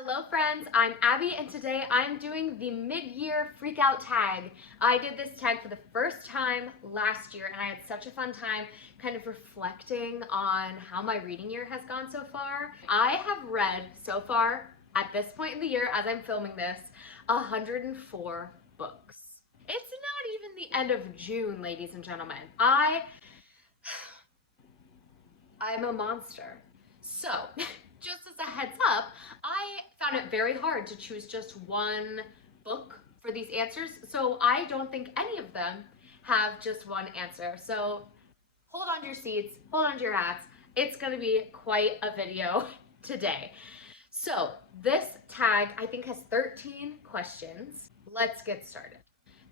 Hello friends, I'm Abby and today I'm doing the mid-year freakout tag. I did this tag for the first time last year and I had such a fun time kind of reflecting on how my reading year has gone so far. I have read so far at this point in the year as I'm filming this 104 books. It's not even the end of June, ladies and gentlemen. I'm a monster. So, just as a heads up, I found it very hard to choose just one book for these answers, so I don't think any of them have just one answer. So hold on to your seats, hold on to your hats. It's gonna be quite a video today. So this tag, I think, has 13 questions. Let's get started.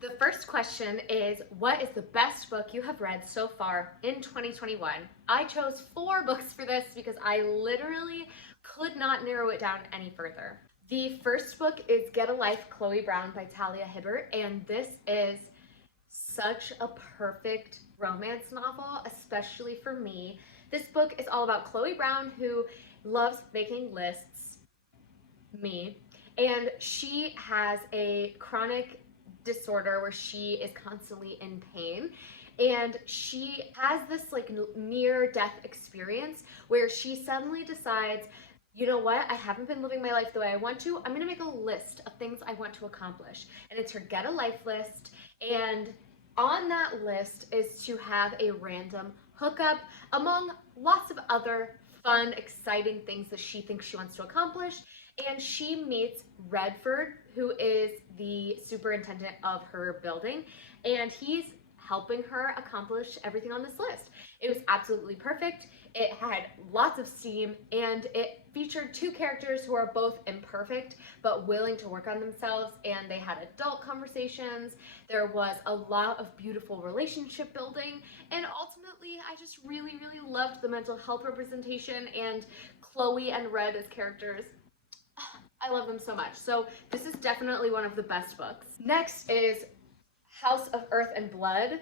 The first question is, what is the best book you have read so far in 2021? I chose 4 books for this because I literally could not narrow it down any further. The first book is Get a Life, Chloe Brown by Talia Hibbert, and this is such a perfect romance novel, especially for me. This book is all about Chloe Brown, who loves making lists, me, and she has a chronic disorder where she is constantly in pain, and she has this like near death experience where she suddenly decides, you know what, I haven't been living my life the way I want to. I'm gonna make a list of things I want to accomplish, and it's her Get a Life list, and on that list is to have a random hookup among lots of other fun, exciting things that she thinks she wants to accomplish. And she meets Redford, who is the superintendent of her building, and he's helping her accomplish everything on this list. It was absolutely perfect. It had lots of steam, and it featured 2 characters who are both imperfect but willing to work on themselves, and they had adult conversations. There was a lot of beautiful relationship building, and ultimately I just really loved the mental health representation and Chloe and Red as characters. I love them so much. So this is definitely one of the best books. Next is House of Earth and Blood,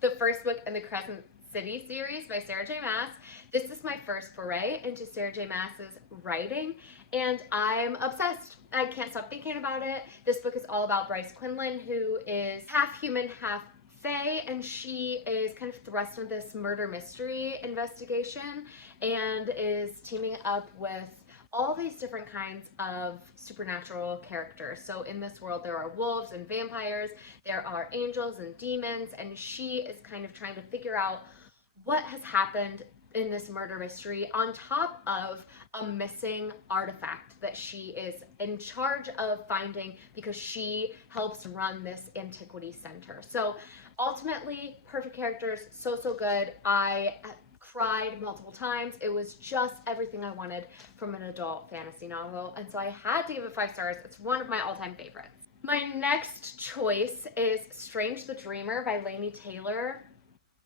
the first book in the Crescent City series by Sarah J. Maas. This is my first foray into Sarah J. Maas's writing, and I'm obsessed. I can't stop thinking about it. This book is all about Bryce Quinlan, who is half human, half fae, and she is kind of thrust into this murder mystery investigation and is teaming up with all these different kinds of supernatural characters. So in this world there are wolves and vampires, there are angels and demons, and she is kind of trying to figure out what has happened in this murder mystery on top of a missing artifact that she is in charge of finding because she helps run this antiquity center. So ultimately, perfect characters, so good. I cried multiple times. It was just everything I wanted from an adult fantasy novel, and so I had to give it 5 stars. It's one of my all-time favorites. My next choice is Strange the Dreamer by Laini Taylor.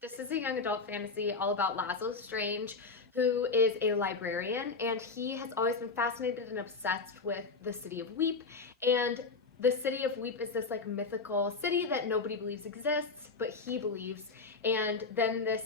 This is a young adult fantasy all about Laszlo Strange, who is a librarian, and he has always been fascinated and obsessed with the city of Weep. And the city of Weep is this like mythical city that nobody believes exists, but he believes. And then this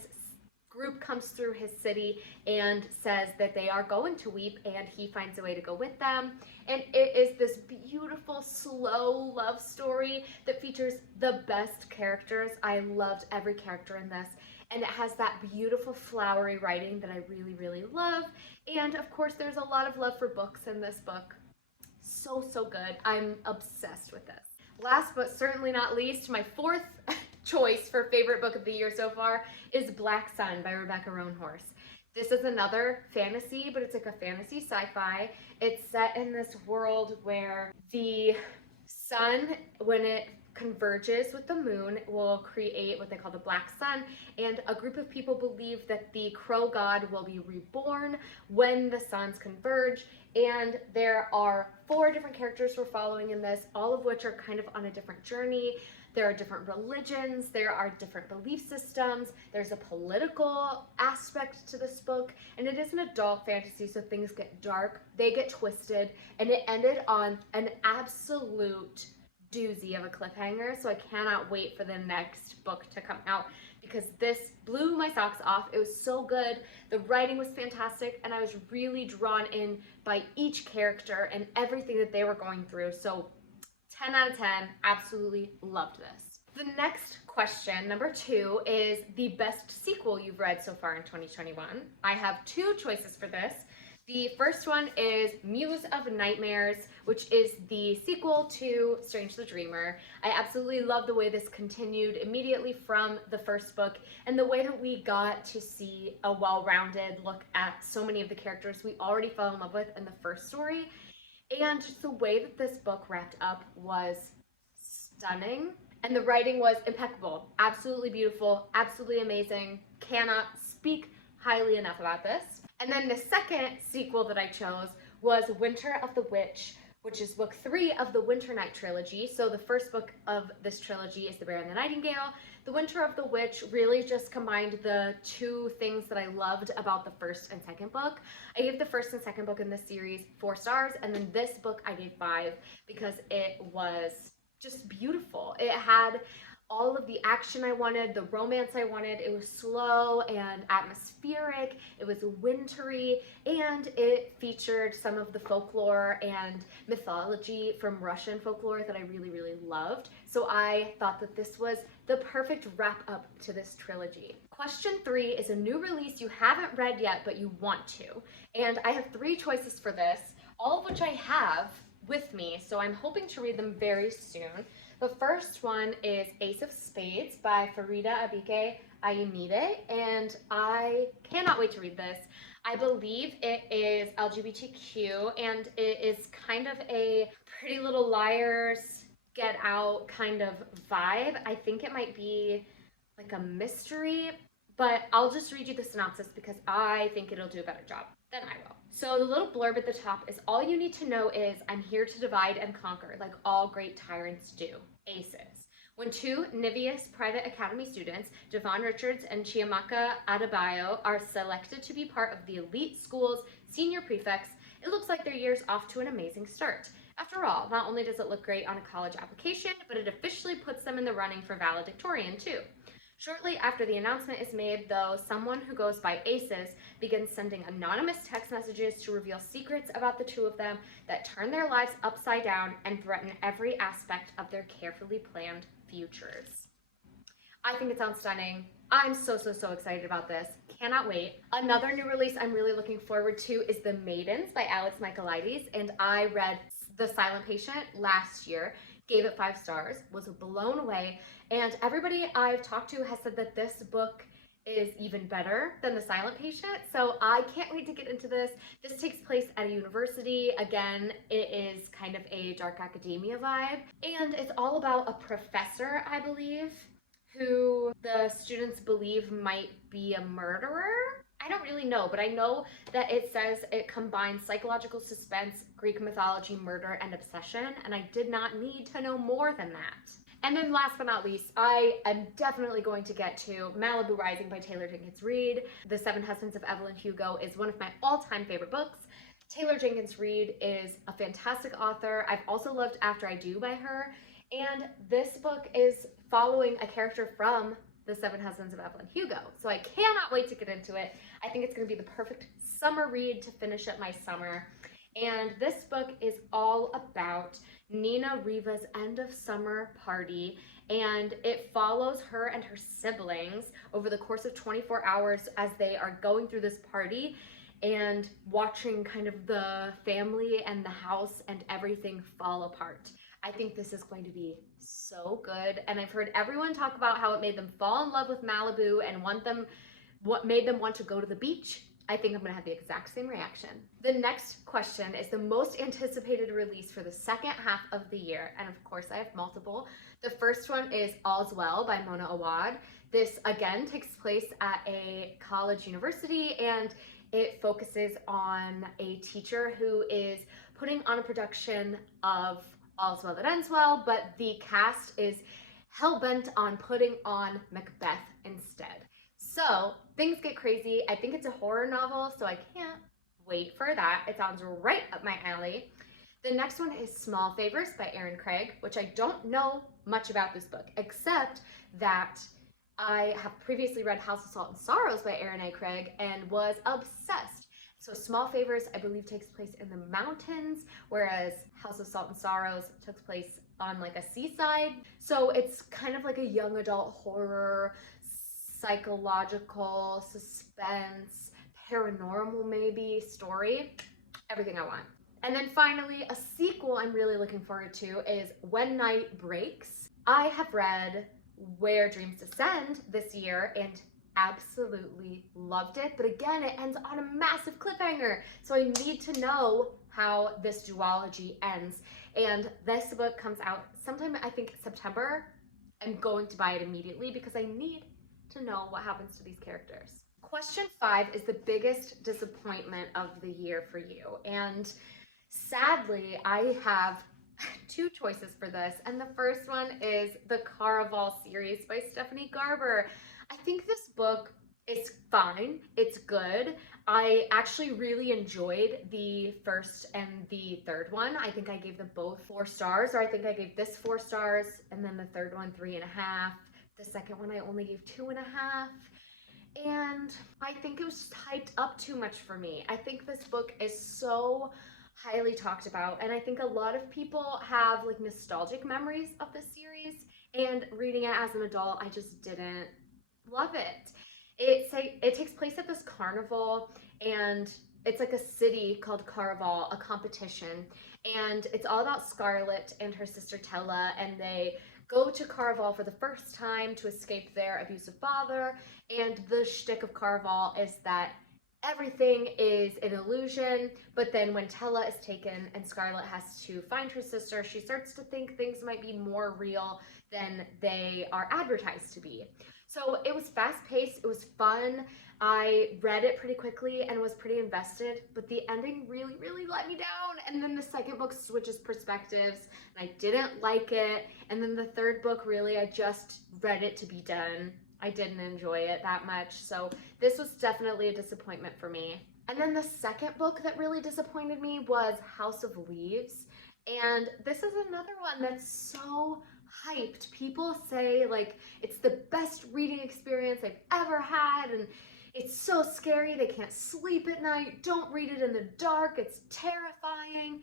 group comes through his city and says that they are going to Weep, and he finds a way to go with them. And it is this beautiful, slow love story that features the best characters. I loved every character in this, and it has that beautiful flowery writing that I really love. And of course there's a lot of love for books in this book. So good. I'm obsessed with this. Last but certainly not least, my 4th choice for favorite book of the year so far is Black Sun by Rebecca Roanhorse. This is another fantasy, but it's like a fantasy sci-fi. It's set in this world where the sun, when it converges with the moon, will create what they call the Black Sun, and a group of people believe that the crow god will be reborn when the suns converge. And there are 4 different characters we're following in this, all of which are kind of on a different journey. There are different religions, there are different belief systems, there's a political aspect to this book, and it is an adult fantasy, so things get dark, they get twisted, and it ended on an absolute doozy of a cliffhanger, so I cannot wait for the next book to come out because this blew my socks off. It was so good. The writing was fantastic, and I was really drawn in by each character and everything that they were going through. So 10 out of 10, absolutely loved this. The next question, number 2, is the best sequel you've read so far in 2021. I have 2 choices for this. The first one is Muse of Nightmares, which is the sequel to Strange the Dreamer. I absolutely love the way this continued immediately from the first book, and the way that we got to see a well-rounded look at so many of the characters we already fell in love with in the first story. And just the way that this book wrapped up was stunning. And the writing was impeccable, absolutely beautiful, absolutely amazing. Cannot speak highly enough about this. And then the second sequel that I chose was Winter of the Witch, which is book 3 of the Winter Night trilogy. So the first book of this trilogy is The Bear and the Nightingale. The Winter of the Witch really just combined the 2 things that I loved about the first and second book. I gave the first and second book in this series 4 stars, and then this book I gave 5 because it was just beautiful. It had all of the action I wanted, the romance I wanted. It was slow and atmospheric, it was wintry, and it featured some of the folklore and mythology from Russian folklore that I really, really loved. So I thought that this was the perfect wrap up to this trilogy. Question 3 is a new release you haven't read yet, but you want to. And I have 3 choices for this, all of which I have with me, so I'm hoping to read them very soon. The first one is Ace of Spades by Farida Abike Ayimide, and I cannot wait to read this. I believe it is LGBTQ, and it is kind of a Pretty Little Liars, Get Out kind of vibe. I think it might be like a mystery, but I'll just read you the synopsis because I think it'll do a better job than I will. So the little blurb at the top is, all you need to know is I'm here to divide and conquer like all great tyrants do. Aces. When 2 Niveus Private Academy students, Devon Richards and Chiamaka Adebayo, are selected to be part of the elite school's senior prefects, it looks like their year's off to an amazing start. After all, not only does it look great on a college application, but it officially puts them in the running for valedictorian too. Shortly after the announcement is made, though, someone who goes by Aces begins sending anonymous text messages to reveal secrets about the 2 of them that turn their lives upside down and threaten every aspect of their carefully planned futures. I think it sounds stunning. I'm so excited about this. Cannot wait. Another new release I'm really looking forward to is The Maidens by Alex Michaelides, and I read The Silent Patient last year, gave it 5 stars, was blown away, and everybody I've talked to has said that this book is even better than The Silent Patient, so I can't wait to get into this. This takes place at a university. Again, it is kind of a dark academia vibe, and it's all about a professor, I believe, who the students believe might be a murderer. I don't really know, but I know that it says it combines psychological suspense, Greek mythology, murder, and obsession, and I did not need to know more than that. And then last but not least, I am definitely going to get to Malibu Rising by Taylor Jenkins Reid. The Seven Husbands of Evelyn Hugo is one of my all-time favorite books. Taylor Jenkins Reid is a fantastic author. I've also loved After I Do by her, and this book is following a character from The Seven Husbands of Evelyn Hugo. So I cannot wait to get into it. I think it's going to be the perfect summer read to finish up my summer. And this book is all about Nina Riva's end of summer party, and it follows her and her siblings over the course of 24 hours as they are going through this party and watching kind of the family and the house and everything fall apart. I think this is going to be so good, and I've heard everyone talk about how it made them fall in love with Malibu and what made them want to go to the beach. I think I'm gonna have the exact same reaction. The next question is the most anticipated release for the second half of the year, and of course I have multiple. The first one is All's Well by Mona Awad. This again takes place at a college university, and it focuses on a teacher who is putting on a production of All's Well That Ends Well, but the cast is hell-bent on putting on Macbeth instead. So things get crazy. I think it's a horror novel, so I can't wait for that. It sounds right up my alley. The next one is Small Favors by Erin Craig, which I don't know much about this book, except that I have previously read House of Salt and Sorrows by Erin A. Craig and was obsessed. So Small Favors, I believe, takes place in the mountains, whereas House of Salt and Sorrows took place on like a seaside. So it's kind of like a young adult horror, psychological, suspense, paranormal maybe story. Everything I want. And then finally, a sequel I'm really looking forward to is When Night Breaks. I have read Where Dreams Descend this year and absolutely loved it. But again, it ends on a massive cliffhanger. So I need to know how this duology ends. And this book comes out sometime, I think, September. I'm going to buy it immediately because I need to know what happens to these characters. Question 5 is the biggest disappointment of the year for you. And sadly, I have two choices for this. And the first one is the Caraval series by Stephanie Garber. I think this book is fine. It's good. I actually really enjoyed the first and the third one. I think I gave them both 4 stars, or I think I gave this 4 stars, and then the third one 3.5. The second one I only gave 2.5. And I think it was just hyped up too much for me. I think this book is so highly talked about, and I think a lot of people have like nostalgic memories of this series, and reading it as an adult, I just didn't love it. It takes place at this carnival, and it's like a city called Caraval, a competition, and it's all about Scarlett and her sister Tella, and they go to Caraval for the first time to escape their abusive father, and the shtick of Caraval is that everything is an illusion, but then when Tella is taken and Scarlett has to find her sister, she starts to think things might be more real than they are advertised to be. So it was fast-paced, it was fun. I read it pretty quickly and was pretty invested, but the ending really, really let me down. And then the second book switches perspectives, and I didn't like it. And then the third book, really, I just read it to be done. I didn't enjoy it that much, so this was definitely a disappointment for me. And then the second book that really disappointed me was House of Leaves, and this is another one that's so hyped. People say like it's the best reading experience they've ever had, and it's so scary they can't sleep at night. Don't read it in the dark, it's terrifying.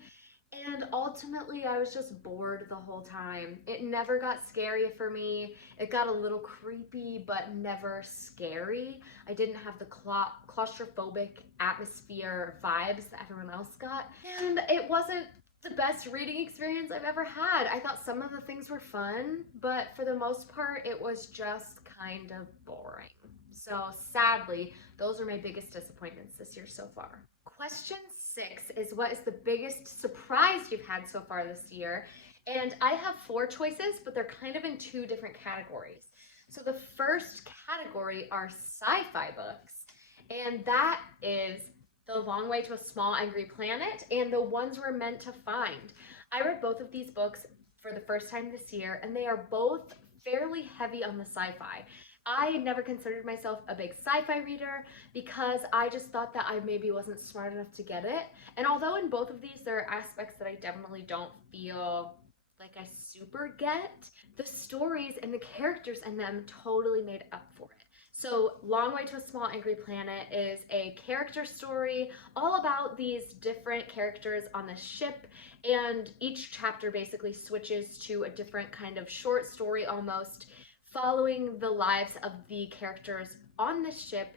And ultimately, I was just bored the whole time. It never got scary for me. It got a little creepy, but never scary. I didn't have the claustrophobic atmosphere vibes that everyone else got. And it wasn't the best reading experience I've ever had. I thought some of the things were fun, but for the most part, it was just kind of boring. So sadly, those are my biggest disappointments this year so far. Question 6 is, what is the biggest surprise you've had so far this year? And I have 4 choices, but they're kind of in 2 different categories. So the first category are sci-fi books, and that is The Long Way to a Small Angry Planet and The Ones We're Meant to Find. I read both of these books for the first time this year, and they are both fairly heavy on the sci-fi. I never considered myself a big sci-fi reader because I just thought that I maybe wasn't smart enough to get it. And although in both of these there are aspects that I definitely don't feel like I super get, the stories and the characters in them totally made up for it. So Long Way to a Small Angry Planet is a character story all about these different characters on the ship, and each chapter basically switches to a different kind of short story almost, following the lives of the characters on the ship.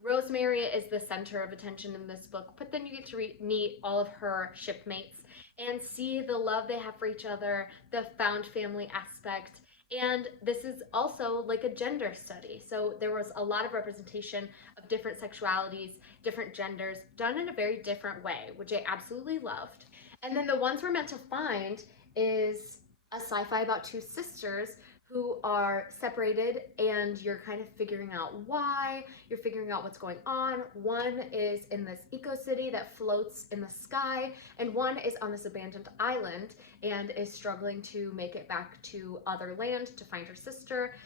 Rosemary is the center of attention in this book, but then you get to meet all of her shipmates and see the love they have for each other, the found family aspect. And this is also like a gender study. So there was a lot of representation of different sexualities, different genders, done in a very different way, which I absolutely loved. And then The Ones We're Meant to Find is a sci-fi about 2 sisters who are separated, and you're kind of figuring out why, you're figuring out what's going on. One is in this eco-city that floats in the sky, and one is on this abandoned island and is struggling to make it back to other land to find her sister.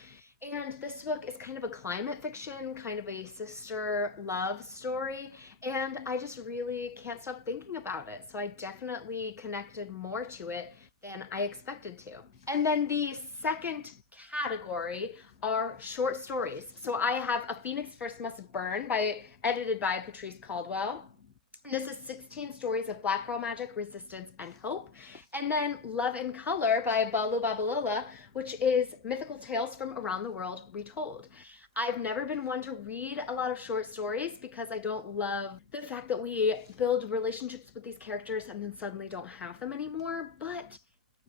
And this book is kind of a climate fiction, kind of a sister love story, and I just really can't stop thinking about it. So I definitely connected more to it than I expected to. And then the second category are short stories. So I have A Phoenix First Must Burn edited by Patrice Caldwell. This is 16 stories of Black girl magic, resistance, and hope. And then Love in Color by Balu Babalola, which is mythical tales from around the world retold. I've never been one to read a lot of short stories because I don't love the fact that we build relationships with these characters and then suddenly don't have them anymore, but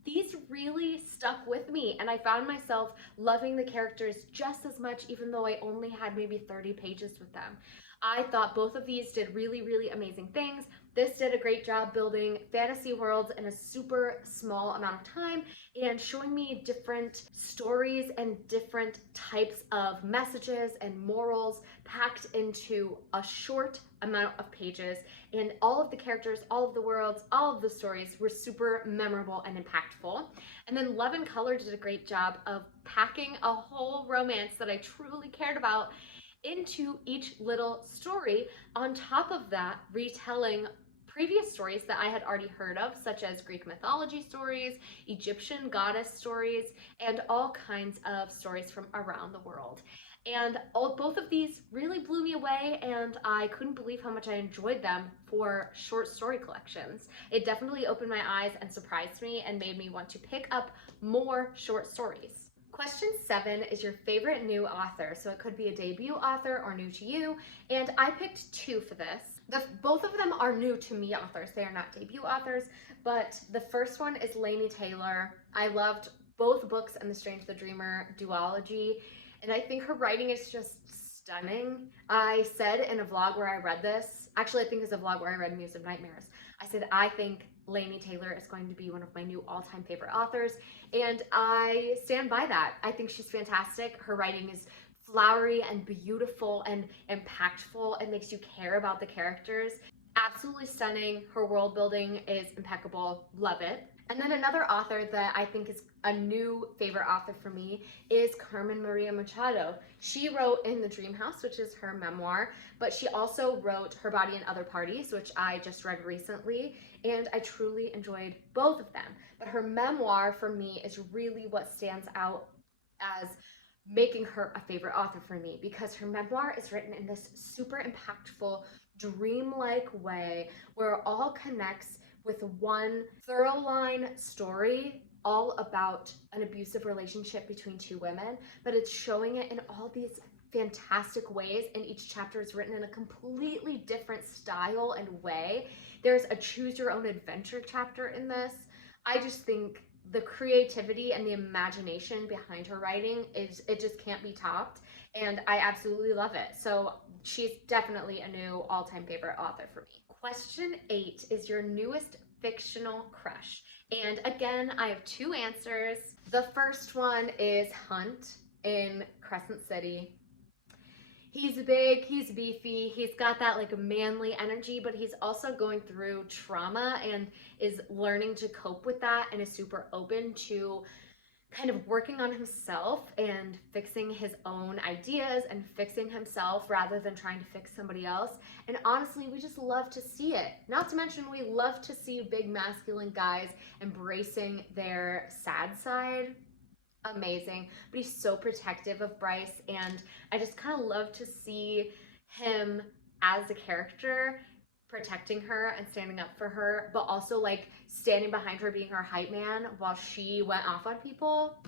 these really stuck with me, and I found myself loving the characters just as much even though I only had maybe 30 pages with them. I thought both of these did really, really amazing things. This did a great job building fantasy worlds in a super small amount of time and showing me different stories and different types of messages and morals packed into a short amount of pages. And all of the characters, all of the worlds, all of the stories were super memorable and impactful. And then Love in Color did a great job of packing a whole romance that I truly cared about into each little story. On top of that, retelling previous stories that I had already heard of, such as Greek mythology stories, Egyptian goddess stories, and all kinds of stories from around the world. And both of these really blew me away, and I couldn't believe how much I enjoyed them for short story collections. It definitely opened my eyes and surprised me and made me want to pick up more short stories. Question 7 is your favorite new author. So it could be a debut author or new to you. And I picked 2 for this. Both of them are new to me authors. They are not debut authors, but the first one is Laini Taylor. I loved both books and the Strange the Dreamer duology, and I think her writing is just stunning. I said in a vlog where I read this, actually I think it's a vlog where I read Muse of Nightmares, I said I think Laini Taylor is going to be one of my new all-time favorite authors, and I stand by that. I think she's fantastic. Her writing is flowery and beautiful and impactful. It makes you care about the characters. Absolutely stunning. Her world building is impeccable. Love it. And then another author that I think is a new favorite author for me is Carmen Maria Machado. She wrote In the Dream House, which is her memoir, but she also wrote Her Body and Other Parties, which I just read recently, and I truly enjoyed both of them. But her memoir for me is really what stands out as making her a favorite author for me, because her memoir is written in this super impactful, dreamlike way where it all connects with one thorough line story all about an abusive relationship between 2 women, but it's showing it in all these fantastic ways, and each chapter is written in a completely different style and way. There's a choose your own adventure chapter in this. I just think the creativity and the imagination behind her writing it just can't be topped, and I absolutely love it. So she's definitely a new all-time favorite author for me. Question 8 is your newest fictional crush. And again, I have 2 answers. The first one is Hunt in Crescent City. He's big, he's beefy, he's got that like manly energy, but he's also going through trauma and is learning to cope with that, and is super open to kind of working on himself and fixing his own ideas and fixing himself rather than trying to fix somebody else. And honestly, we just love to see it. Not to mention, we love to see big masculine guys embracing their sad side. Amazing. But he's so protective of Bryce, and I just kind of love to see him as a character protecting her and standing up for her, but also like standing behind her, being her hype man while she went off on people.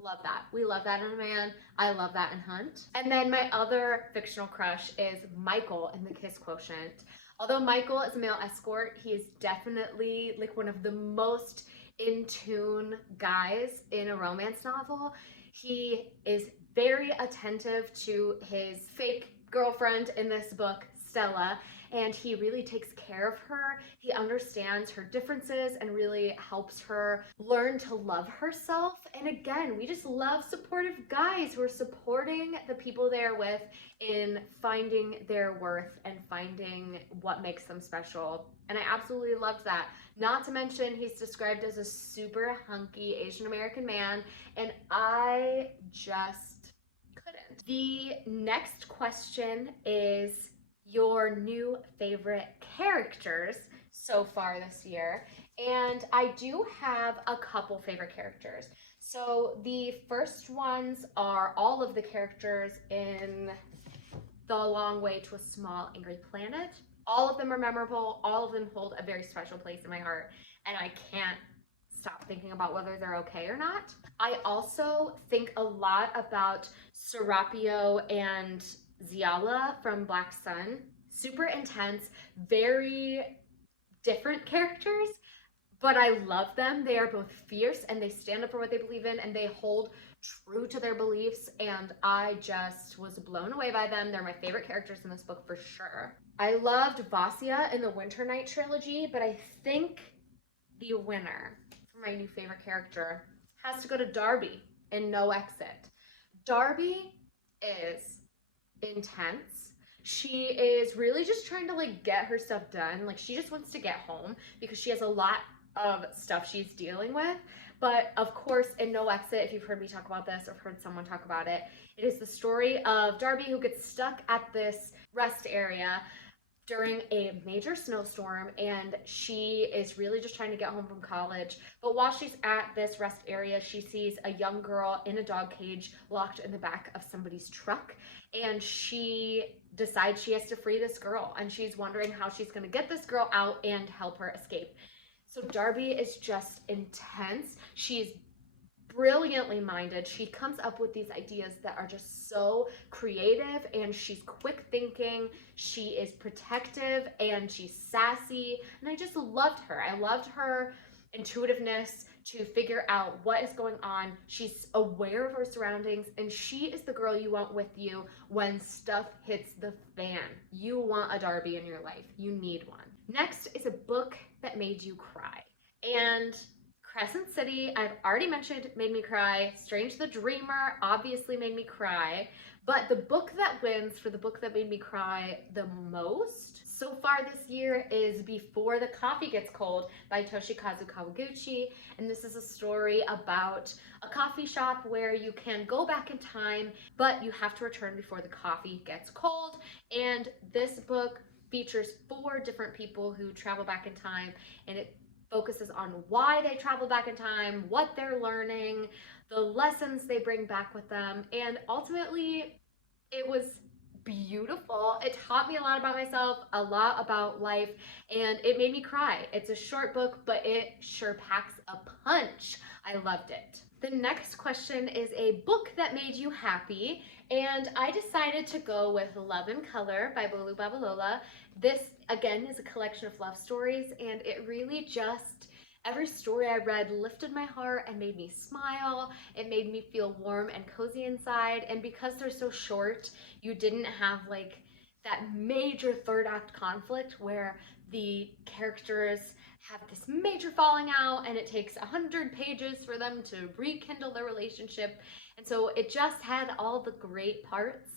Love that. We love that in a man. I love that in Hunt. And then my other fictional crush is Michael in The Kiss Quotient. Although Michael is a male escort, he is definitely like one of the most in tune guys in a romance novel. He is very attentive to his fake girlfriend in this book, Stella, and he really takes care of her. He understands her differences and really helps her learn to love herself. And again, we just love supportive guys who are supporting the people they're with in finding their worth and finding what makes them special. And I absolutely loved that. Not to mention, he's described as a super hunky Asian American man, and I just couldn't. The next question is your new favorite characters so far this year. And I do have a couple favorite characters. So the first ones are all of the characters in The Long Way to a Small Angry Planet. All of them are memorable. All of them hold a very special place in my heart. And I can't stop thinking about whether they're okay or not. I also think a lot about Serapio and Ziala from Black Sun. Super intense, very different characters, but I love them. They are both fierce and they stand up for what they believe in and they hold true to their beliefs. And I just was blown away by them. They're my favorite characters in this book for sure. I loved Vasya in the Winter Night trilogy, but I think the winner for my new favorite character has to go to Darby in No Exit. Darby is intense. She is really just trying to like get her stuff done. Like she just wants to get home because she has a lot of stuff she's dealing with. But of course, in No Exit, if you've heard me talk about this or heard someone talk about it, it is the story of Darby who gets stuck at this rest area during a major snowstorm, and she is really just trying to get home from college. But while she's at this rest area, she sees a young girl in a dog cage locked in the back of somebody's truck, and she decides she has to free this girl, and she's wondering how she's going to get this girl out and help her escape. So Darby is just intense. She's brilliantly minded. She comes up with these ideas that are just so creative, and she's quick thinking. She is protective and she's sassy, and I just loved her. I loved her intuitiveness to figure out what is going on. She's aware of her surroundings, and she is the girl you want with you when stuff hits the fan. You want a Darby in your life. You need one. Next is a book that made you cry. And Crescent City, I've already mentioned, made me cry. Strange the Dreamer obviously made me cry. But the book that wins for the book that made me cry the most so far this year is Before the Coffee Gets Cold by Toshikazu Kawaguchi. And this is a story about a coffee shop where you can go back in time, but you have to return before the coffee gets cold. And this book features 4 different people who travel back in time, and it focuses on why they travel back in time, what they're learning, the lessons they bring back with them, and ultimately it was beautiful. It taught me a lot about myself, a lot about life, and it made me cry. It's a short book, but it sure packs a punch. I loved it. The next question is a book that made you happy, and I decided to go with Love in Color by Bolu Babalola. This, again, is a collection of love stories, and it really just, every story I read lifted my heart and made me smile. It made me feel warm and cozy inside, and because they're so short, you didn't have like that major third act conflict where the characters have this major falling out and it takes 100 pages for them to rekindle their relationship. And so it just had all the great parts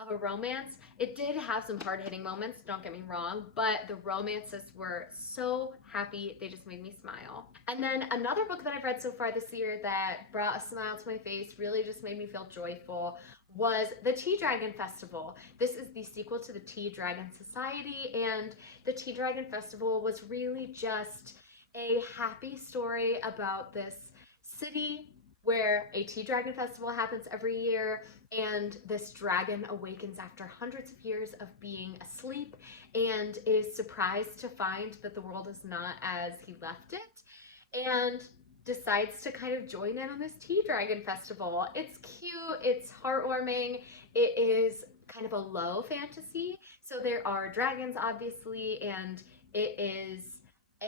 of a romance. It did have some hard-hitting moments, don't get me wrong, but the romances were so happy. They just made me smile. And then another book that I've read so far this year that brought a smile to my face, really just made me feel joyful, was the Tea Dragon Festival. This is the sequel to the Tea Dragon Society, and the Tea Dragon Festival was really just a happy story about this city where a Tea Dragon Festival happens every year, and this dragon awakens after hundreds of years of being asleep and is surprised to find that the world is not as he left it, and decides to kind of join in on this Tea Dragon Festival. It's cute, it's heartwarming, it is kind of a low fantasy, so there are dragons obviously, and it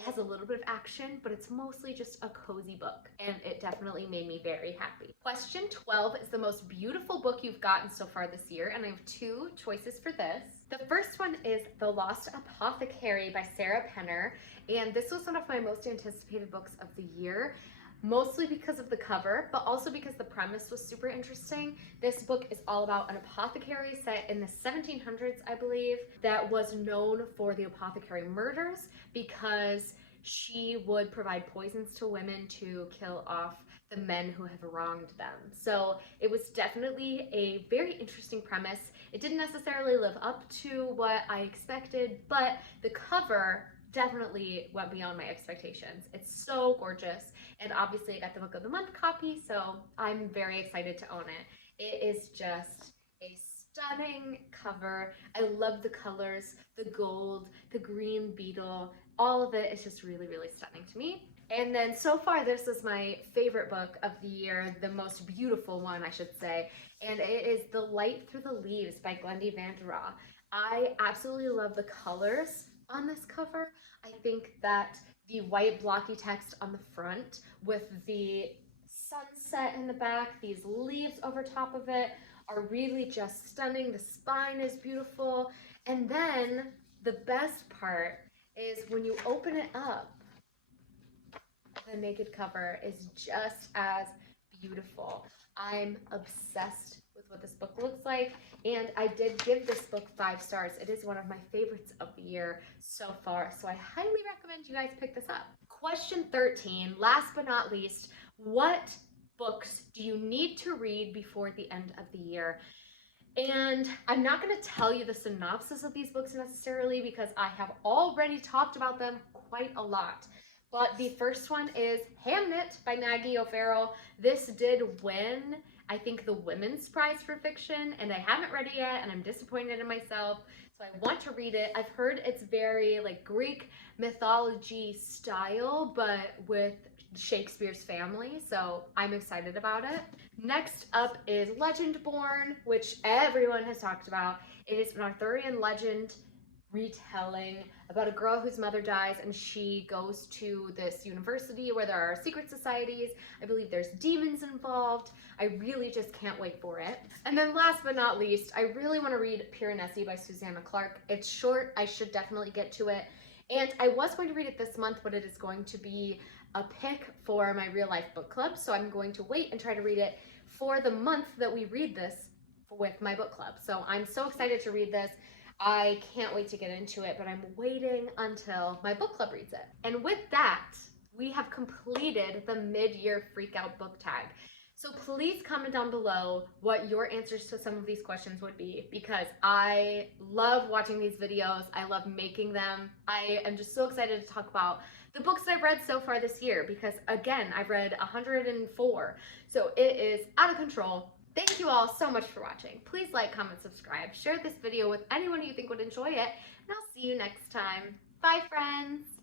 has a little bit of action, but it's mostly just a cozy book, and it definitely made me very happy. Question 12 is the most beautiful book you've gotten so far this year, and I have 2 choices for this. The first one is The Lost Apothecary by Sarah Penner, and this was one of my most anticipated books of the year, mostly because of the cover, but also because the premise was super interesting. This book is all about an apothecary set in the 1700s, I believe, that was known for the apothecary murders because she would provide poisons to women to kill off the men who have wronged them. So it was definitely a very interesting premise. It didn't necessarily live up to what I expected, but the cover definitely went beyond my expectations. It's so gorgeous. And obviously I got the Book of the Month copy, so I'm very excited to own it. It is just a stunning cover. I love the colors, the gold, the green beetle, all of it is just really, really stunning to me. And then so far, this is my favorite book of the year, the most beautiful one, I should say. And it is The Light Through the Leaves by Glendy van der Rohe. I absolutely love the colors on this cover. I think that the white blocky text on the front with the sunset in the back, these leaves over top of it are really just stunning. The spine is beautiful. And then the best part is when you open it up, the naked cover is just as beautiful. I'm obsessed with what this book looks like, and I did give this book 5 stars. It is one of my favorites of the year so far, so I highly recommend you guys pick this up. Question 13, last but not least, what books do you need to read before the end of the year? And I'm not going to tell you the synopsis of these books necessarily because I have already talked about them quite a lot. But the first one is Hamnet by Maggie O'Farrell. This did win, I think, the Women's Prize for Fiction, and I haven't read it yet, and I'm disappointed in myself. So I want to read it. I've heard it's very like Greek mythology style, but with Shakespeare's family, so I'm excited about it. Next up is Legendborn, which everyone has talked about. It is an Arthurian legend retelling about a girl whose mother dies and she goes to this university where there are secret societies. I believe there's demons involved. I really just can't wait for it. And then last but not least, I really want to read Piranesi by Susanna Clarke. It's short. I should definitely get to it. And I was going to read it this month, but it is going to be a pick for my real life book club. So I'm going to wait and try to read it for the month that we read this with my book club. So I'm so excited to read this. I can't wait to get into it, but I'm waiting until my book club reads it. And with that, we have completed the mid-year freakout book tag. So please comment down below what your answers to some of these questions would be, because I love watching these videos. I love making them. I am just so excited to talk about the books I've read so far this year, because again, I've read 104. So it is out of control. Thank you all so much for watching. Please like, comment, subscribe, share this video with anyone you think would enjoy it, and I'll see you next time. Bye, friends.